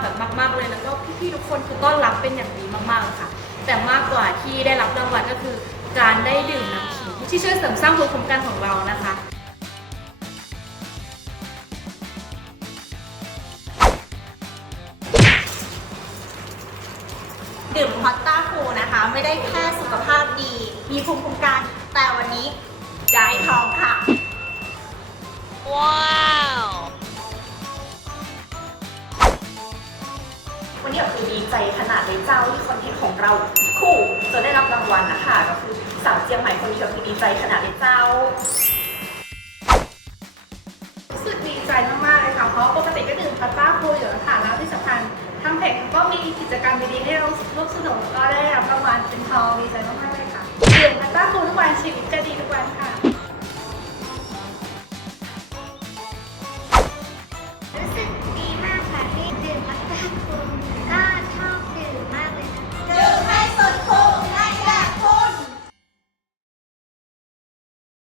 แบบมากมากเลยแล้วก็พี่ๆทุกคนคือต้อนรับเป็นอย่างดีมากๆค่ะ แต่มากกว่าที่ได้รับรางวัลก็คือ การได้ดื่มน้ำขิงที่ช่วยเสริมสร้างภูมิคุ้มกันของเรานะคะดื่มฮอตต้าฟูนะคะ ไม่ได้แค่สุขภาพดี มีภูมิคุ้มกันแต่วันนี้ได้ทองค่ะ วันนี้ก็คือดีใจขนาดเลยเจ้าที่คอนเทนต์ของเราคู่จะได้รับรางวัลนะคะก็คือสาวเจียงใหม่คนนี้ก็คือดีใจขนาดเลยเจ้ารู้สึกดีใจมากๆเลยค่ะ เพราะปกติก็ดื่มพาสต้าพูอยู่แล้วค่ะ แล้วที่สำคัญทางเพจก็มีกิจกรรมดีๆให้เราร่วมสนุกแล้วก็ได้รับรางวัลเป็นทองดีใจมากๆเลยค่ะดื่มพาสต้าพูทุกวันชีวิตจะดีทุกวันค่ะ